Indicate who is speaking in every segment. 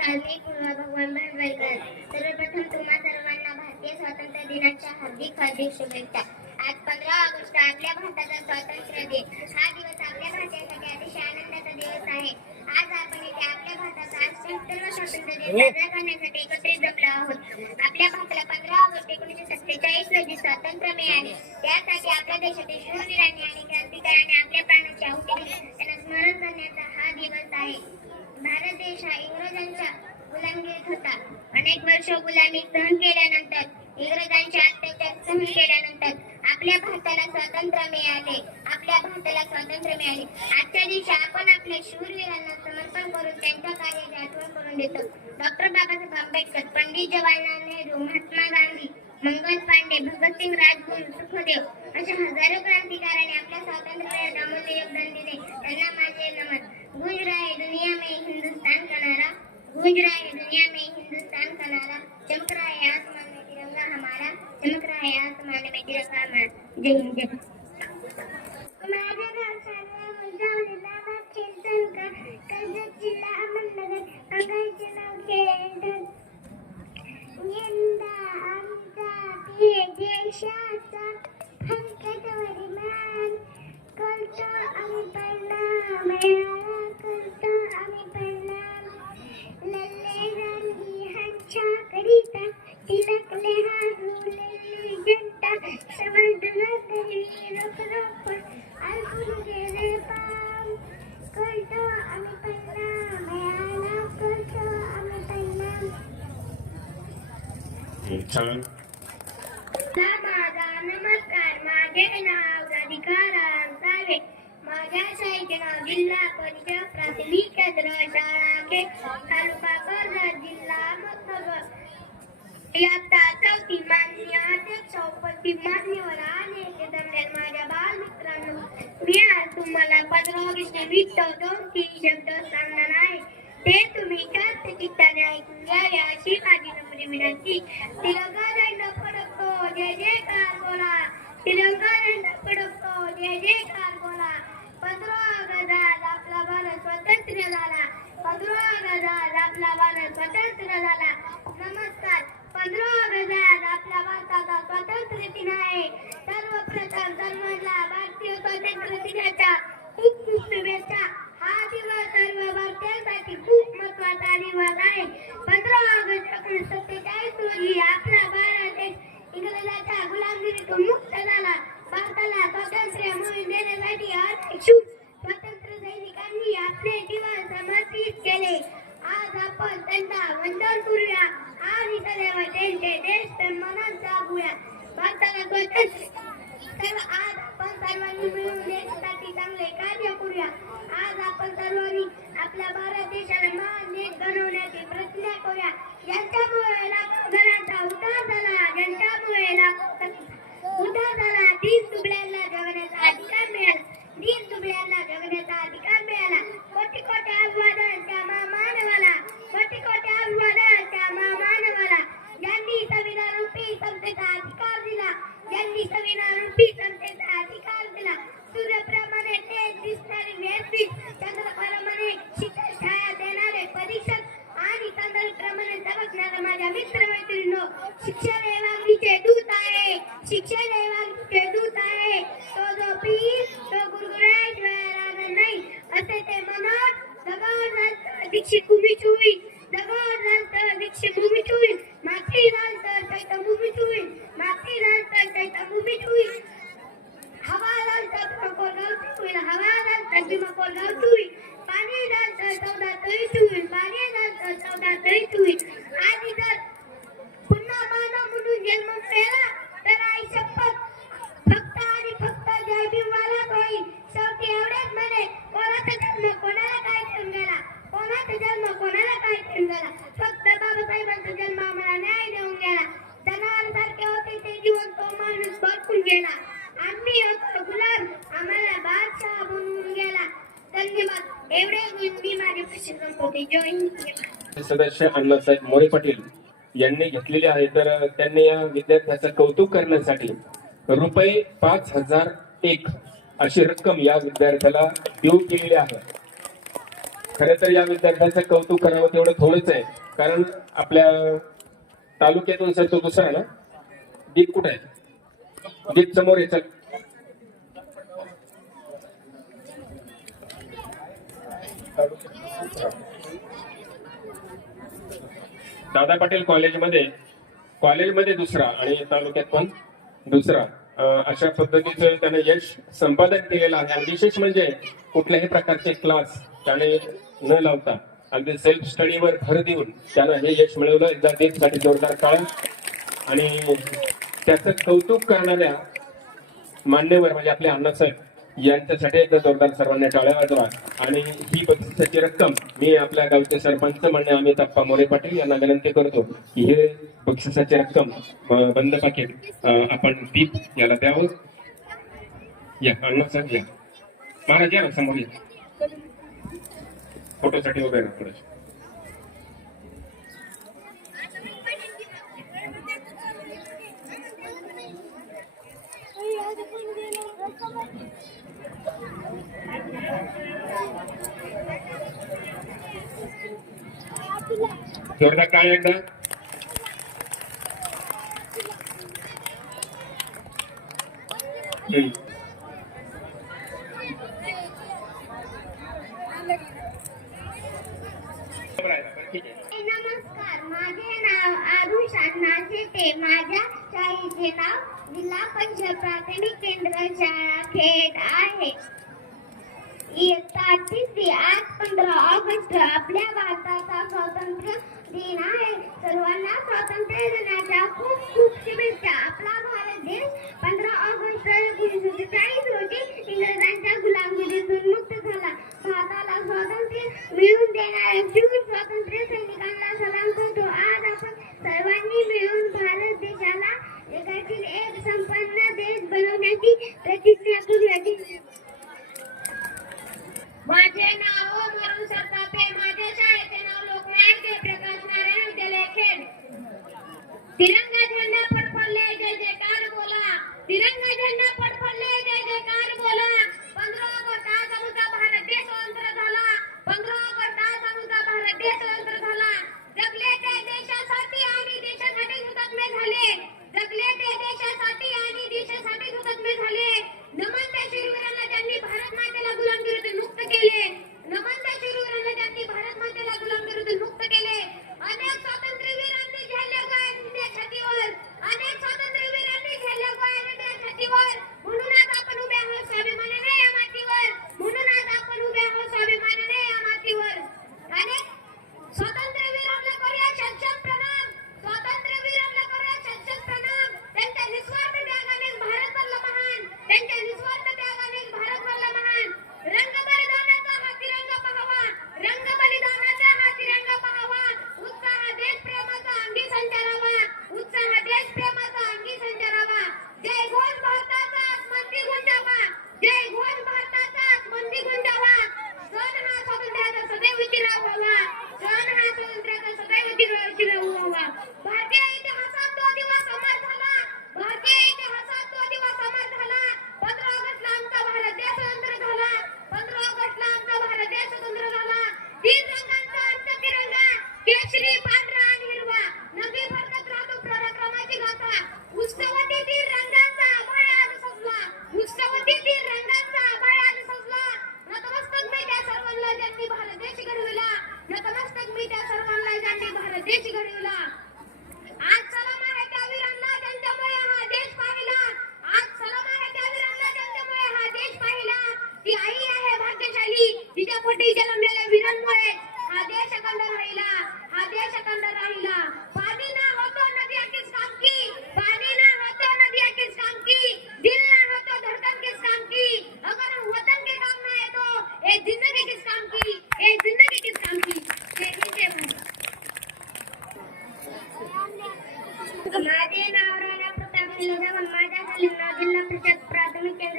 Speaker 1: मी पूर्वा भगवान भांडवलकर सर्वप्रथम तुम्हा सर्वांना भारतीय स्वातंत्र्य दिनाच्या हार्दिक हार्दिक शुभेच्छा. आज पंधरा ऑगस्ट आपल्या भारताचा स्वातंत्र्य दिन. हा दिवस आपल्या भारतीयांसाठी अतिशय आनंदाचा दिवस आहे. आज आपण इथे आपल्या भारताचा अठ्ठ्याहत्तरवा स्वातंत्र्य दिन साजरा करण्यासाठी एकत्रित जमलो आहोत. आपल्या भारताला पंधरा ऑगस्ट एकोणीसशे सत्तेचाळीस रोजी स्वातंत्र्य मिळाले. त्यासाठी आपल्या देशातील शूरवीरांनी आणि क्रांतिकारांनी आपल्या प्राणाची आहुती त्यांना स्मरण करण्याचा हा दिवस आहे. भारत देश हा इंग्रजांच्या गुलामगिरीत होता. अनेक वर्ष गुलामी सहन केल्यानंतर इंग्रजांच्या अत्याचार सहन केल्यानंतर आपल्या भारताला स्वातंत्र्य मिळाले. आपल्या भारताला स्वातंत्र्य मिळाले. आजच्या दिवशी आपण आपल्या शूरवीरांना समर्पण करून त्यांच्या कार्याची आठवण करून देतो. डॉक्टर बाबासाहेब आंबेडकर पंडित जवाहरलाल नेहरू महात्मा गांधी मंगल पांडे भगतसिंग राजगुरू सुखदेव अशा हजारो क्रांतिकारांनी आपल्या स्वातंत्र्याला अमूल्य योगदान दिले. त्यांना माझे नमन. गूंज रहा है दुनिया में हिंदुस्तान का नारा गूंज रहा है दुनिया में हिंदुस्तान का नारा चमक रहा है आसमान में तिरंगा हमारा चमक रहा है आसमान में तिरंगा हमारा। जय हिंद जय
Speaker 2: छान
Speaker 1: नमस्कार. माझे नाव राधिका रामसावे माझ्या शाळेचे नाव जिल्हा परिषद प्राथमिक केंद्र शाळा के तालुका कर्जत जिल्हा अहमदनगर इयत्ता चौथी मान्य अध्यक्ष उपस्थित मान्यवर आणि येथे जमलेल्या माझ्या बालमित्रांनो. मी आज तुम्हाला पंधरा ऑगस्ट निमित्त दोन तीन शब्द सांगणार आहे. ते तुम्ही शांत चित्ताने ऐकून घ्यावे अशी माझी नम्र विनंती. तिरंगा झेंडा फडकतो जय जयकार बोला तिरंगा झेंडा फडकतो जय जयकार बोला पंधरा ऑगस्ट आपला भारत स्वतंत्र झाला. पंधरा ऑगस्ट आपला भारत स्वतंत्र झाला. नमस्कार. पंधरा ऑगस्ट आपल्या भारताचा स्वातंत्र्य दिन आहे. सर्वप्रथम सर्वांना भारतीय स्वातंत्र्य दिनाच्या खूप खूप शुभेच्छा हा दिवस सर्व भारतीयांसाठी खूप महत्त्वाचा दिवस आहे पंधरा ऑगस्ट एकोणीसशे सत्तेचाळीस रोजी आपला भारत देश इंग्रजाच्या गुलामगिरीतून मुक्त झाला भारताला स्वातंत्र्य मिळवून देण्यासाठी अनेक शूर स्वातंत्र्य सैनिकांनी आपले जीवन समर्पित केले आज आपण त्यांना वंदन करूया आणि सदैव त्यांचे देश मनात जागूया भारताला स्वातंत्र्य सर्व आज आपण सर्वांनी मिळून देशासाठी चांगले कार्य करूया आज आपण सर्वांनी आपल्या भारत देशाला
Speaker 2: अध्यक्ष अण्णासाहेब मोरे पाटील यांनी घेतलेले आहे. तर त्यांनी या विद्यार्थ्याचं कौतुक करण्यासाठी रुपये पाच हजार एक अशी रक्कम या विद्यार्थ्याला देऊ केलेली आहे. खरे तर या विद्यार्थ्याचं कौतुक करावं तेवढं थोडंच आहे. कारण आपल्या तालुक्यातून सर तो दुसरा ना? दीप कुठे आहे? दीप समोर याचा दादा पाटील कॉलेजमध्ये कॉलेजमध्ये दुसरा आणि तालुक्यात पण दुसरा. अशा पद्धतीचं त्याने यश संपादन केलेलं आहे. आणि विशेष म्हणजे कुठल्याही प्रकारचे क्लास त्याने न लावता अगदी सेल्फ स्टडीवर भर देऊन त्यानं हे यश मिळवलं. एकदा देशसाठी जोरदार काळ. आणि त्याचं कौतुक करणाऱ्या मान्यवर म्हणजे आपले अण्णासाहेब यांच्यासाठी एकदा जोरदार सर्वांना टाळ्या वाजवा आणि ही बक्षिसाची रक्कम मी आपल्या गावचे सरपंच म्हणणे अमित अप्पा मोरे पाटील यांना विनंती करतो की हे बक्षिसाची रक्कम बंद पाकिट आपण दीप याला द्यावं या अण्णा साहेब या महाराज या समोर या फोटोसाठी वगैरे
Speaker 1: थोडं Thank you. Jorna kan? Yes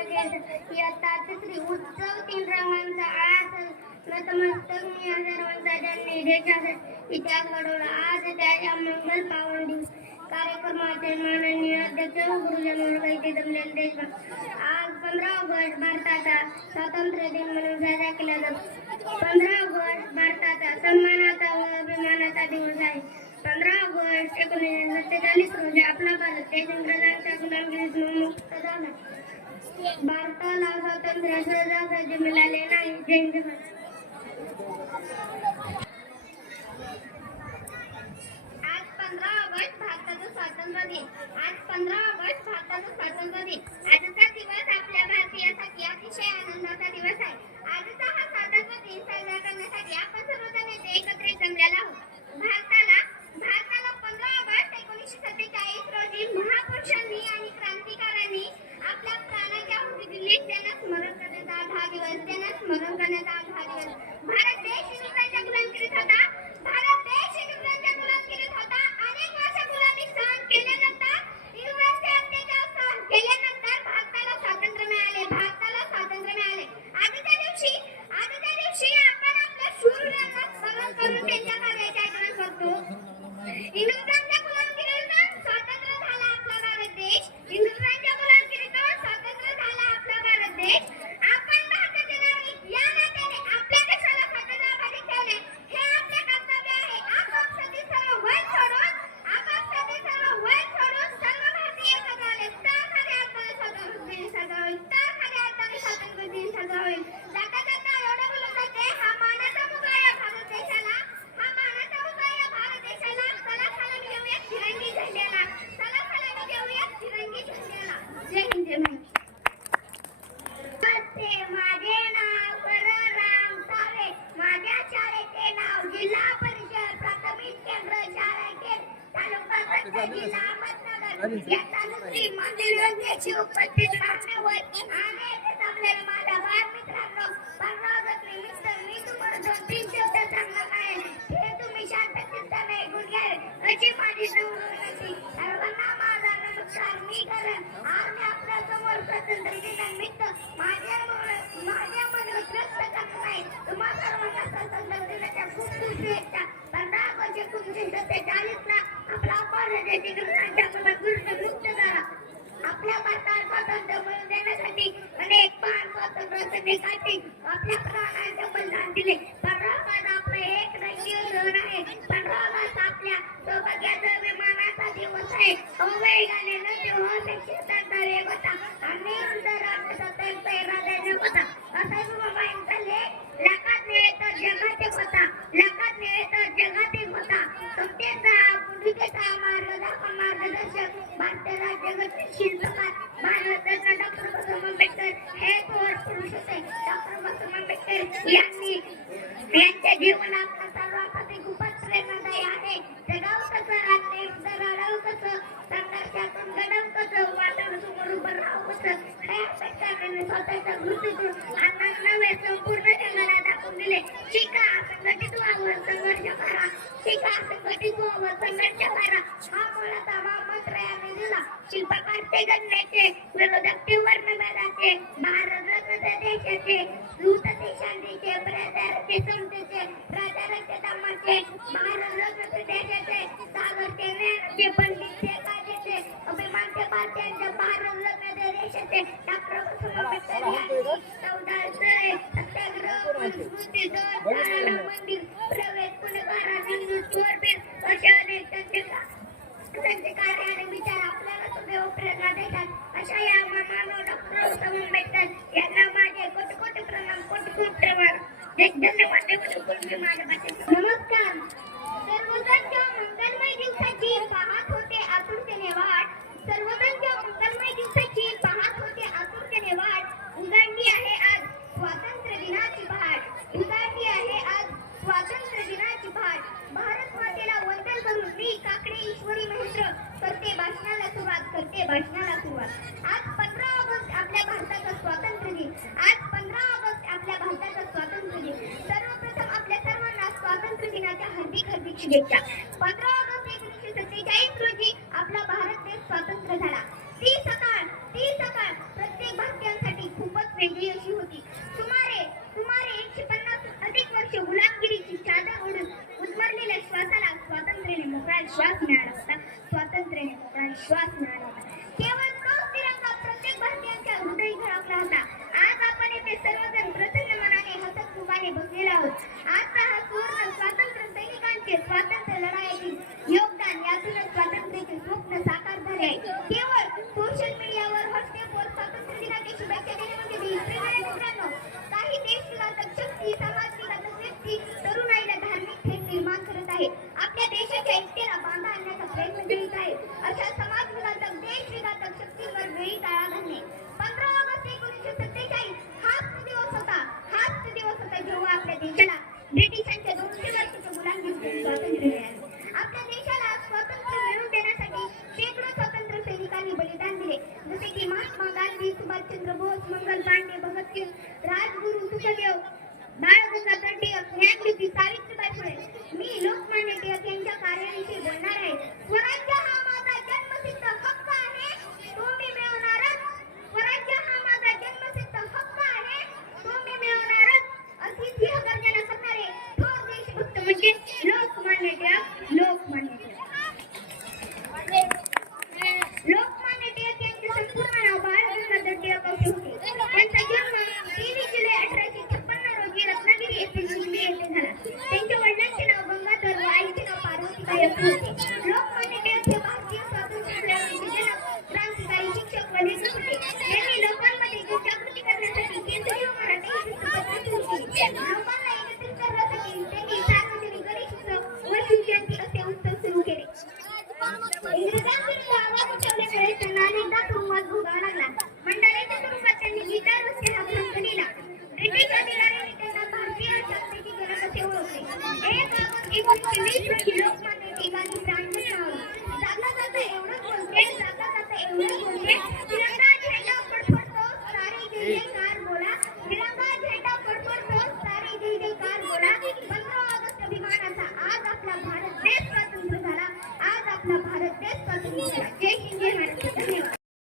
Speaker 1: इयत्ता तिसरी उत्सव तीन रंगांचा आज. नतमस्तक मी सर्वांचा त्यांनी देशाचा इतिहास घडवला. आज त्याच्या मंगल पावन दिवस. कार्यक्रमाचे माननीय अध्यक्ष गुरुजन वर्ग इथे जमलेले देशभक्त. आज पंधरा ऑगस्ट भारताचा स्वातंत्र्य दिन म्हणून साजरा केला जातो. पंधरा ऑगस्ट भारताचा सन्मानाचा व अभिमानाचा दिवस आहे. पंधरा ऑगस्ट एकोणीसशे सत्तेचाळीस रोजी आपला भारत देश इंग्रजांच्या गुलामगिरीतून मुक्त झाला. भारताला स्वातंत्र्य सहजासहजी मिळाले नाही जय आज पंधरा ऑगस्ट भारताचा स्वातंत्र्य दिन आज पंधरा ऑगस्ट भारताचा स्वातंत्र्य दिन आजचा दिवस आपल्या भारतीयासाठी अतिशय आनंदाचा दिवस आहे आजचा हा स्वातंत्र्य दिन साजरा करण्यासाठी आपण सर्वजण येथे एकत्रित जमलेला आहोत भारताला स्मरण करण्याचा हा दिवस त्यांना स्मरण करण्याचा हा दिवस भारत देश इंग्रजांच्या गुलामगिरीत होता भारत देश इंग्रजांच्या गुलामगिरीत होता अनेक वर्ष गुलामी सहन केल्यानंतर इंग्रजांचे अत्याचार सहन केल्यानंतर भारताला स्वातंत्र्य मिळाले भारताला स्वातंत्र्य मिळाले आजच्या दिवशी आजच्या दिवशी आपण आपल्या शूरवीरांना स्मरण करून त्यांच्या कार्याची आठवण करतो इंग्रजांच्या गुलामगिरीतून स्वातंत्र्य झाला आपला भारत देश इंग्रजांच्या गुलामगिरीतून स्वातंत्र्य झाला आपला भारत देश आपण भारताचे नागरिक या नात्याने आपल्या देशाला स्वातंत्र्यामध्ये ठेवणे हे आपले कर्तव्य आहे आपापसातील सर्व वय सोडून आपापसातील सर्व वय सोडून सर्व भारतीय एकत्र आले तर खऱ्या अर्थाने स्वातंत्र्य दिन साजरा होईल तर खऱ्या अर्थाने स्वातंत्र्य दिन साजरा होईल जाता जाता एवढं बोलत होते हा मानाचा मुगा या भारत देशाला हा मानाचा मुगा या भारत देशाला चला चला घेऊया तिरंगी झेंड्याला चला चला घेऊया तिरंगी झेंड्याला जय हिंद जय महाराष्ट्र नमस्ते माझे नाव राम सावे माझ्या शाळेचे नाव जिल्हा परिषद प्राथमिक केंद्र शाळेचे तालुका प्रत्येक जिल्हा अहमदनगर या तालुकी मंदिर योजनेची उपस्थित मान्यवर आणि येथे जमलेले माझ्या बाळ मित्रांनो पंधरा ऑगस्ट निमित्त मी तुम्हाला दोन तीन शब्द सांगणार आहे हे तुम्ही शांत चित्ताने ऐकून घ्यावे अशी माझी विनंती सर्वांना माझा नमस्कार मी करण आज मी आपल्यासमोर स्वातंत्र्य दिनानिमित्त माझ्या माझ्या मन व्यक्त करत नाही तुम्हा सर्वांना स्वातंत्र्य दिनाच्या खूप खूप शुभेच्छा. पंधरा ऑगस्ट एकोणीसशे सत्तेचाळीस ला आपला देश इंग्रजांच्या गुलामगिरीतून मुक्त झाला आपल्या भारताला स्वातंत्र्य मिळवून देण्यासाठी अनेक महान करण्यासाठी आपल्या प्राणाचे बलिदान दिले. पंधरा आपलं आपले एक राष्ट्रीय धन आहे. पंधरा आपल्या सौभाग्याचं विमानाचा दिवस आहे. अवैगाने नदी होता आणि आंतरराष्ट्रीय पैरा होता. असा बाबांचा लेख लकात नाही तर होता. लकात नाही तर जगातील होता. सत्तेचा भूमिकेचा मार्गदर्शक मार्गदर्शक शिल्पकार. आंबेडकरांनी स्वतःच्या कृतीतून आता नवे संपूर्ण जगाला दाखवून दिले. शिका संघटित व्हावं संघर्ष करा. शिका संघटित व्हावं संघर्ष करा. हा मुळाचा मंत्र यांनी दिला शिल्पकार ते गणनेचे विरोधक ते वर्णभेदाचे भारत रत्न देशाचे दूत देशांचे ब्रदरचे समतेचे राजा रक्तदामाचे भारत रत्न देशाचे सागरचे ज्ञानाचे पंडितचे कायद्याचे अभिमानचे भारतीयांचे भारत रत्न देशाचे प्रेरणा देतात अशा या मानव डॉक्टर बाबासाहेब आंबेडकर यांना माझे कोटी कोटी प्रणाम कोटी कोटी प्रणाम धन्यवाद देवपूर मी माझ्या भाषेत नमस्कार सर्वजणच्या मंगलमय दिवसाची पाहत होते आतुरतेने वाट सर्वजणच्या मंगलमय दिवसाची पाहत होते आतुरतेने वाट उजाडली आहे आज स्वातंत्र्य दिनाची पहाट उजाडली आहे आज स्वातंत्र्य दिनाची पहाट भारत मातेला वंदन करून मी काकडे ईश्वरी महेंद्र करते भाषणाला सुरुवात करते भाषणाला सुरुवात आज पंधरा ऑगस्ट आपल्या भारताचा स्वातंत्र्य दिन आज पंधरा ऑगस्ट आपल्या भारताचा स्वातंत्र्य दिन सर्वप्रथम आपल्या सर्वांना स्वातंत्र्य दिनाच्या हार्दिक हार्दिक शुभेच्छा पंधरा ऑगस्ट एकोणीसशे सत्तेचाळीस रोजी आपला भारत देश स्वतंत्र झाला. भोगावा लागला मंडळीच्या स्वरूपात त्यांनी हा ब्रिटिश अधिकाऱ्यांनी त्यांना भारतीय गरज असे ओळखले एक एकोणीसशे वीस रोजी